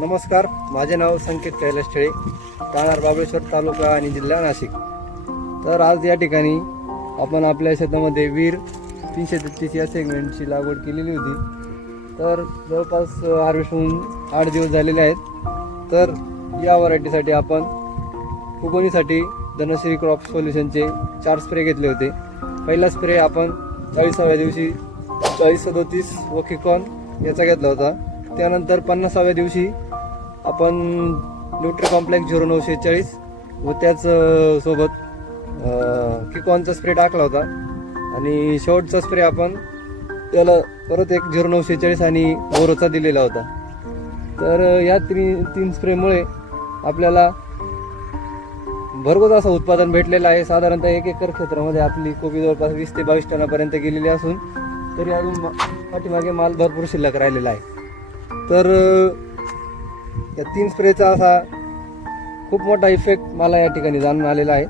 नमस्कार, माझे नाव संकेत कैलास ठळे, राहणार बाबळेश्वर तालुका आणि जिल्हा नाशिक. तर आज या ठिकाणी आपण आपल्या शेतामध्ये वीर 333 या सेगमेंटची लागवड केलेली होती. तर जवळपास हार्वेस्ट होऊन 8 दिवस झालेले आहेत. तर या व्हरायटीसाठी आपण फुगवणीसाठी धनश्री क्रॉप सोल्युशनचे 4 स्प्रे घेतले होते. पहिला स्प्रे आपण 40व्या दिवशी 4037 वोकिकॉन याचा घेतला होता. त्यानंतर 50व्या दिवशी आपण न्यूट्री कॉम्प्लेक्स 0946 व त्याच सोबत किकॉनचा स्प्रे टाकला होता. आणि शेवटचा स्प्रे आपण त्याला परत एक 0946 आणि बोरोचा दिलेला होता. तर या तीन स्प्रेमुळे आपल्याला भरघोस असं उत्पादन भेटलेलं आहे. साधारणतः 1 एकर क्षेत्रामध्ये आपली कोबी जवळपास 20 ते 22 टनापर्यंत गेलेली असून तरी अजून पाठीमागे माल भरपूर शिल्लक राहिलेला आहे. तर या 3 स्प्रेचा असा खूप मोठा इफेक्ट मला या ठिकाणी जाणून आलेला आहे.